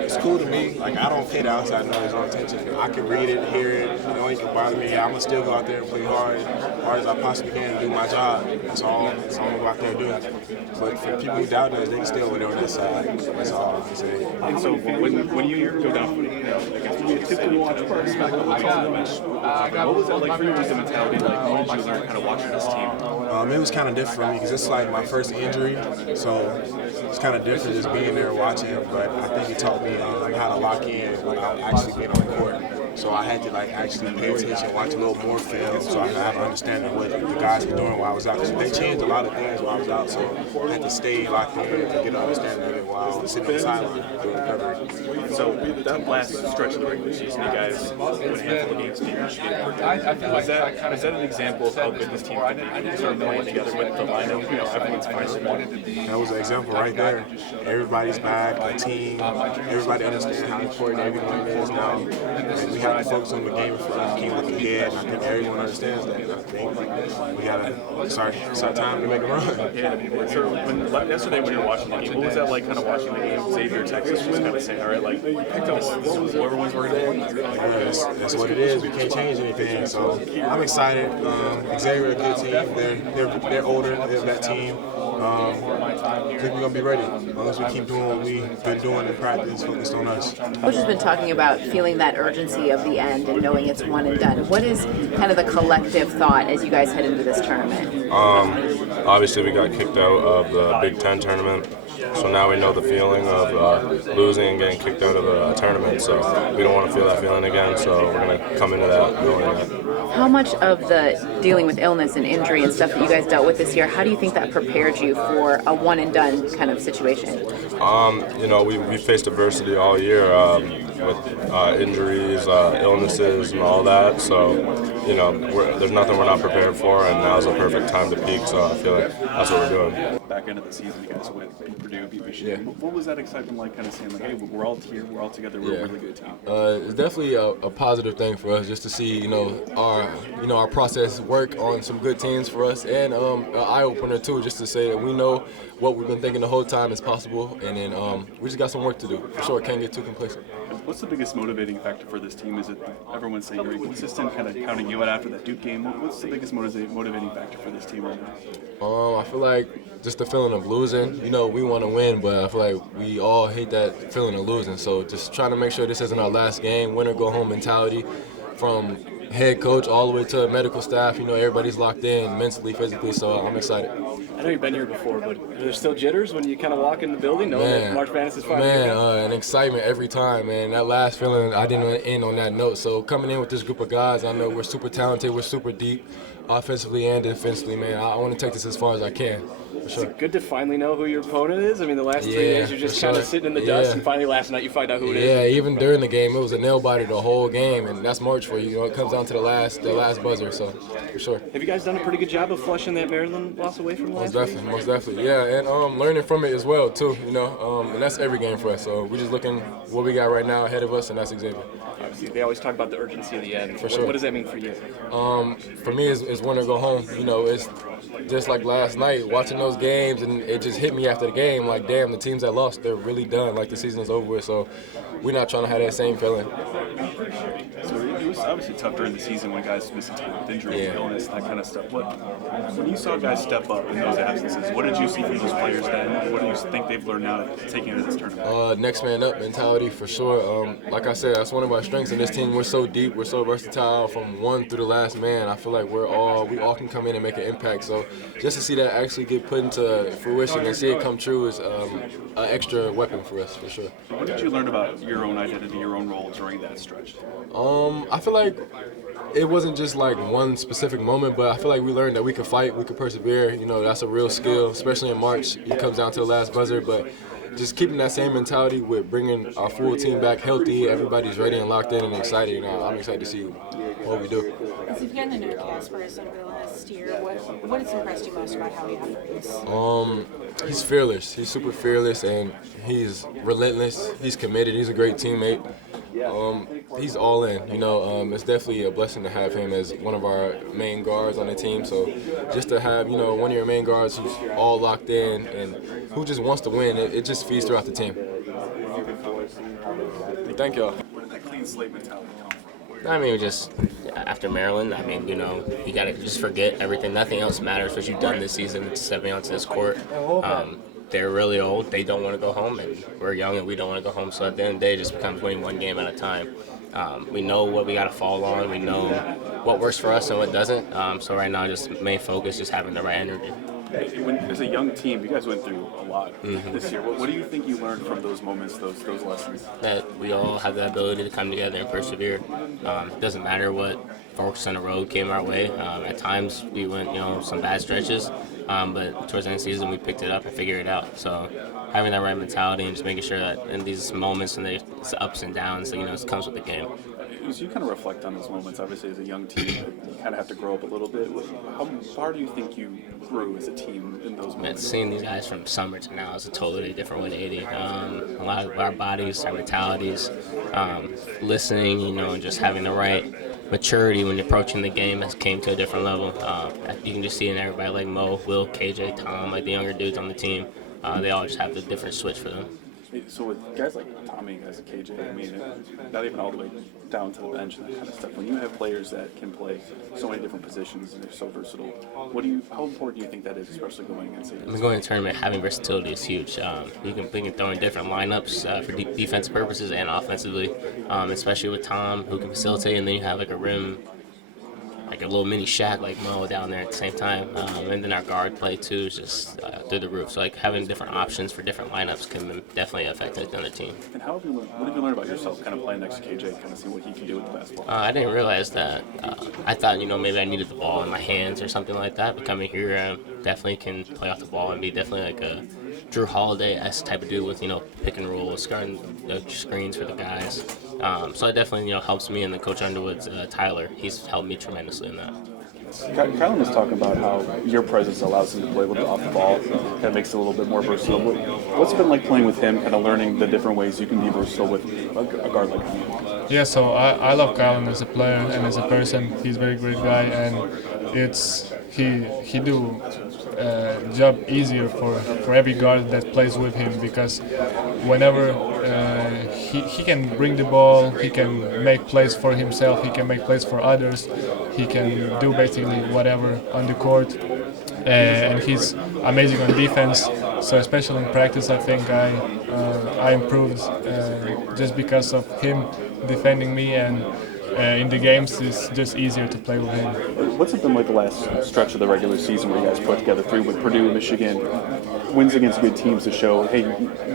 it's cool to me. Like, I don't pay the outside noise or attention. I can read it, hear it, it can bother me. I'm gonna still go out there and play hard as I possibly can and do my job. That's all I'm gonna go out there and do. But for people who doubt us, they can still win on that side. That's all I'm saying. And so when you go down, I guess we typically watch smack on the what was it like for you? Was the mentality like? What did you learn kind of watching this team? It was kind of different for me because it's like my first injury, so it's kind of different just being there watching. But I think it taught me like how to lock in without actually being on the court. So I had to like actually pay attention, watch a little more film, so I could have an understanding of what the guys were doing while I was out. So they changed a lot of things while I was out, so I had to stay locked in and get an understanding of it while I was sitting on the sideline doing recovery. So that last stretch of the regular season, you guys won a handful of games to Michigan. Was that an example of how good this team can be? Sort of playing together with the lineup, everyone's finally won. That was an example right there. Everybody's back, the team, everybody understands how important everyone is now. And we have to focus on the game for us. Keep looking ahead. I think everyone understands that. I think we gotta start time to make a run. Yeah. So yesterday when you were watching the game, what was that like? Kind of watching the game, Xavier, Texas, just kind of saying, all right, like this is what everyone's working on. That's what it is. We can't change anything. So I'm excited. Xavier, a good team. They're older. They're that team. I think we're gonna be ready as long as we keep doing what we've been doing in practice, focused on us. Coach has been talking about feeling that urgency of the end and knowing it's one and done. What is kind of the collective thought as you guys head into this tournament? Obviously, we got kicked out of the Big Ten tournament, so now we know the feeling of losing and getting kicked out of a tournament. So we don't want to feel that feeling again. So we're gonna come into that knowing that. How much of the dealing with illness and injury and stuff that you guys dealt with this year, how do you think that prepared you for a one and done kind of situation? We faced adversity all year with injuries, illnesses, and all that. So, there's nothing we're not prepared for, and now's the perfect time to peak. So I feel like that's what we're doing. Back end of the season, you guys beat Purdue, beat Michigan. Yeah. What was that excitement like? Kind of saying like, hey, we're all here, we're all together, we're a really good team. It's definitely a positive thing for us just to see our process work on some good teams for us, and an eye opener too, just to say that we know what we've been thinking the whole time is possible, and then we just got some work to do. For sure, can't get too complacent. What's the biggest motivating factor for this team? Is it everyone's saying you're consistent, kind of counting you out after that Duke game? What's the biggest motivating factor for this team right now? I feel like just the feeling of losing. We want to win, but I feel like we all hate that feeling of losing. So just trying to make sure this isn't our last game, win or go home mentality from head coach all the way to medical staff. Everybody's locked in mentally, physically, so I'm excited. I know you've been here before, but are there still jitters when you kind of walk in the building knowing that March Madness is finally here? An excitement every time, man. That last feeling, I didn't end on that note. So coming in with this group of guys, I know we're super talented, we're super deep, offensively and defensively, man. I want to take this as far as I can. For sure. Is it good to finally know who your opponent is? I mean, the last 3 days you're just kind of sitting in the dust, and finally last night you find out who it is. Yeah, even during the game, it was a nail biter the whole game, and that's March for you. It comes down to the last buzzer, so for sure. Have you guys done a pretty good job of flushing that Maryland loss away from last week? Most definitely, yeah, and learning from it as well too. And that's every game for us. So we're just looking what we got right now ahead of us, and that's Xavier. Obviously, they always talk about the urgency of the end. For sure. What does that mean for you? For me, it's win or go home. It's just like last night, watching those games, and it just hit me after the game, like, damn, the teams that lost, they're really done, like the season is over with, so we're not trying to have that same feeling. So it was obviously tough during the season when guys missing time with injury, illness, that kind of stuff. When you saw guys step up in those absences, what did you see from those players then? What do you think they've learned now taking into this tournament? Next man up mentality for sure. Like I said, that's one of our strengths in this team. We're so deep, we're so versatile from one through the last man. I feel like we all can come in and make an impact. So just to see that actually get put into fruition and see it come true is an extra weapon for us, for sure. What did you learn about your own identity, your own role during that stretch? I feel like it wasn't just like one specific moment, but I feel like we learned that we could fight, we could persevere. That's a real skill, especially in March. It comes down to the last buzzer, but just keeping that same mentality with bringing our full team back healthy, everybody's ready and locked in and excited. I'm excited to see what we do. As you've gotten to know Casper over the last year, what has impressed you most about how he operates? He's fearless. He's super fearless, and he's relentless. He's committed. He's a great teammate. He's all in. It's definitely a blessing to have him as one of our main guards on the team. So just to have, one of your main guards who's all locked in and who just wants to win, it just feeds throughout the team. Thank y'all. Where did that clean slate mentality come from? I mean, just after Maryland, I mean, you got to just forget everything. Nothing else matters what you've done this season, stepping onto this court. They're really old. They don't want to go home, and we're young, and we don't want to go home. So at the end of the day, it just becomes winning one game at a time. We know what we got to fall on. We know what works for us and what doesn't. So right now, just main focus, just having the right energy. As a young team, you guys went through a lot this year. What do you think you learned from those moments, those lessons? That we all have the ability to come together and persevere. It doesn't matter what forks in the road came our way. At times we went, some bad stretches, but towards the end of the season we picked it up and figured it out. So having that right mentality and just making sure that in these moments and the ups and downs, it comes with the game. As you kind of reflect on those moments, obviously as a young team, you kind of have to grow up a little bit. How far do you think you grew as a team in those moments? Seeing these guys from summer to now is a totally different 180. A lot of our bodies, our mentalities, listening, and just having the right maturity when you're approaching the game has came to a different level. You can just see it in everybody like Mo, Will, KJ, Tom, like the younger dudes on the team. They all just have the different switch for them. So with guys like Tommy, guys like KJ, I mean, not even all the way down to the bench and that kind of stuff. When you have players that can play so many different positions and they're so versatile, how important do you think that is, especially going against it? Going to a tournament, having versatility is huge. We can throw in different lineups for defensive purposes and offensively, especially with Tom, who can facilitate, and then you have like a rim, like a little mini Shaq like Mo down there at the same time. And then our guard play too is just through the roof. So like having different options for different lineups can definitely affect the other team. And what have you learned about yourself kind of playing next to KJ, kind of seeing what he can do with the basketball? I didn't realize that. I thought, maybe I needed the ball in my hands or something like that. But coming here, I definitely can play off the ball and be definitely like a Drew Holiday-esque type of dude with, pick and roll, skirting screens for the guys. So it definitely, helps me, and then Coach Underwood's Tyler, he's helped me tremendously in that. Kylan was talking about how your presence allows him to play a little bit off the ball. That makes it a little bit more versatile. What's it been like playing with him, kind of learning the different ways you can be versatile with a guard like him? Yeah, so I love Kylan as a player and as a person. He's a very great guy, and he do job easier for every guard that plays with him, because whenever he can bring the ball, he can make plays for himself, he can make plays for others, he can do basically whatever on the court, and he's amazing on defense. So especially in practice, I think I improved just because of him defending me, and in the games it's just easier to play with him. What's it been like the last stretch of the regular season where you guys put together 3 with Purdue, Michigan, wins against good teams to show, hey,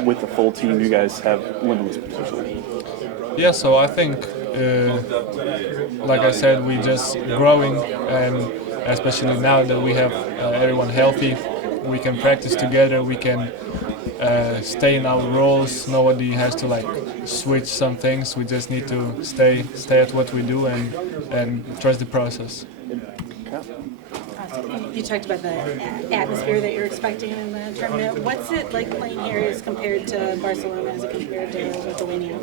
with the full team you guys have limitless potential? Yeah, so I think, like I said, we just growing, and especially now that we have everyone healthy, we can practice together, we can stay in our roles. Nobody has to switch some things. We just need to stay at what we do and trust the process. You talked about the atmosphere that you're expecting in the tournament. What's it like playing here as compared to Barcelona, as compared to Lithuania?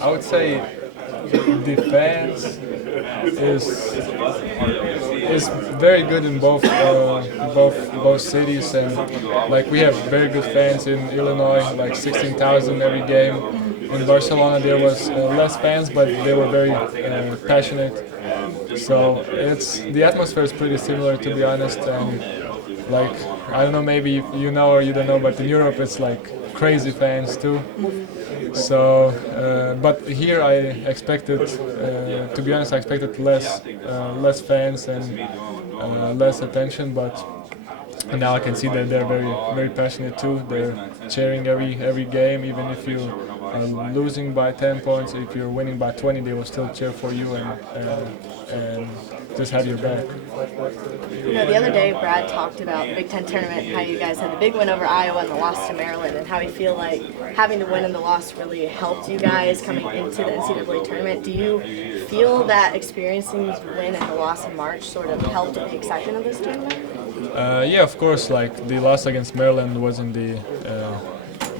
I would say the fans is very good in both cities, and we have very good fans in Illinois, 16,000 every game. In Barcelona there was less fans, but they were very passionate. So the atmosphere is pretty similar, to be honest, and I don't know, maybe you know or you don't know, but in Europe it's crazy fans too. So, but here I expected, to be honest, I expected less fans and less attention, but now I can see that they're very, very passionate too. They're cheering every game, even if you are losing by 10 points. If you're winning by 20, they will still cheer for you and just have your back. The other day, Brad talked about the Big Ten tournament, how you guys had the big win over Iowa and the loss to Maryland, and how you feel like having the win and the loss really helped you guys coming into the NCAA tournament. Do you feel that experiencing the win and the loss in March sort of helped with the excitement of this tournament? Yeah, of course. The loss against Maryland wasn't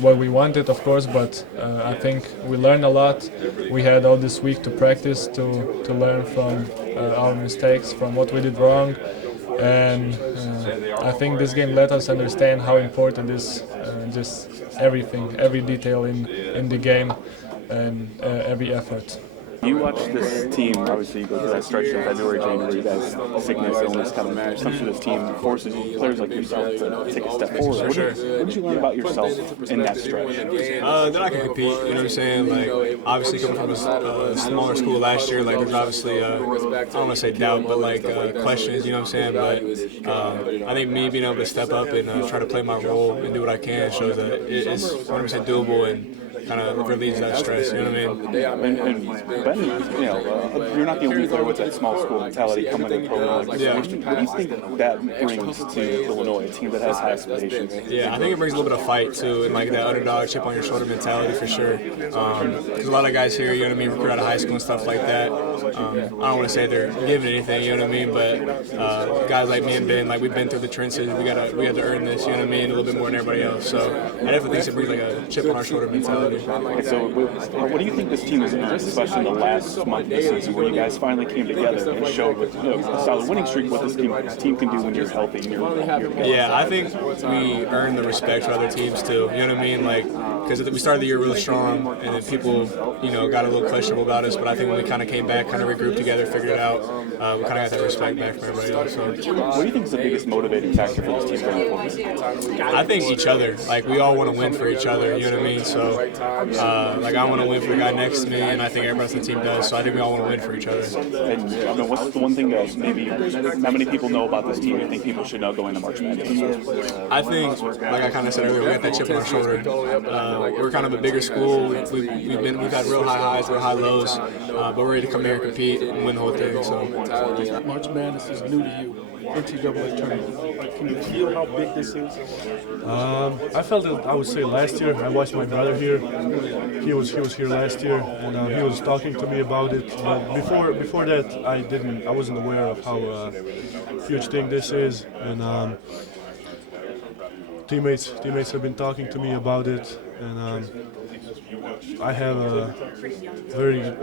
what we wanted, of course, but I think we learned a lot. We had all this week to practice, to learn from our mistakes, from what we did wrong, And I think this game let us understand how important is just everything, every detail in the game, and every effort. You watch this team, obviously you go through that stretch in February, January, you guys, sickness, illness kind of comes to this team, forces players like yourself to take a step forward. What did you learn about yourself in that stretch? That I can compete, you know what I'm saying? Like, obviously coming from a smaller school last year, like there's obviously, I don't want to say doubt, but like questions, you know what I'm saying? But I think me being able to step up and try to play my role and do what I can shows that it's 100% doable and kind of relieves that stress, you know what I mean? And Ben, you know, you're not the only player with that small school mentality coming in pro like this. Yeah. What do you think that brings to Illinois, a team that has high expectations? Yeah, I think it brings a little bit of fight too, and like that underdog, chip on your shoulder mentality for sure. Because a lot of guys here, you know what I mean, recruit out of high school and stuff like that. I don't want to say they're giving anything, you know what I mean, but guys like me and Ben, like we've been through the trenches, we got to earn this, you know what I mean, a little bit more than everybody else. So I definitely think it brings like a chip on our shoulder mentality. So what do you think this team has earned, especially in the last month of the season, where you guys finally came together and showed with a solid winning streak what this team can do when you're healthy and you're together? Yeah, I think we earned the respect for other teams too. You know what I mean? Like, because we started the year really strong, and then people, you know, got a little questionable about us. But I think when we kind of came back, kind of regrouped together, figured it out, we kind of got that respect back from everybody else. So, what do you think is the biggest motivating factor for this team going forward? I think each other. Like, we all want to win for each other. You know what I mean? So, like, I want to win for the guy next to me, and I think everybody else on the team does. So I think we all want to win for each other. And I mean, what's the one thing that maybe not many people know about this team you think people should know going to March Madness? I think, like I kind of said earlier, we got that chip on our shoulder. We're kind of a bigger school. We've had real high highs, real high lows, but we're ready to come here and compete and win the whole thing. So March Madness is new to you. NCAA tournament. Can you feel how big this is? I felt it. I would say last year. I watched my brother here. He was here last year, and he was talking to me about it. But before that, I wasn't aware of how huge thing this is, and teammates have been talking to me about it, and I have a very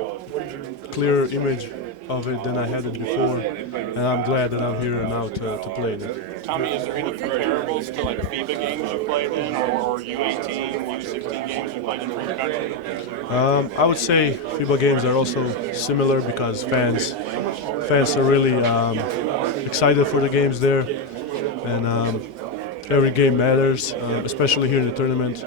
clear image of it than I had it before, and I'm glad that I'm here now to play in it. Tommy, is there any comparables to like FIBA games you played in, or U18, U16 games you played in for your country? I would say FIBA games are also similar because fans are really excited for the games there, and every game matters, especially here in the tournament.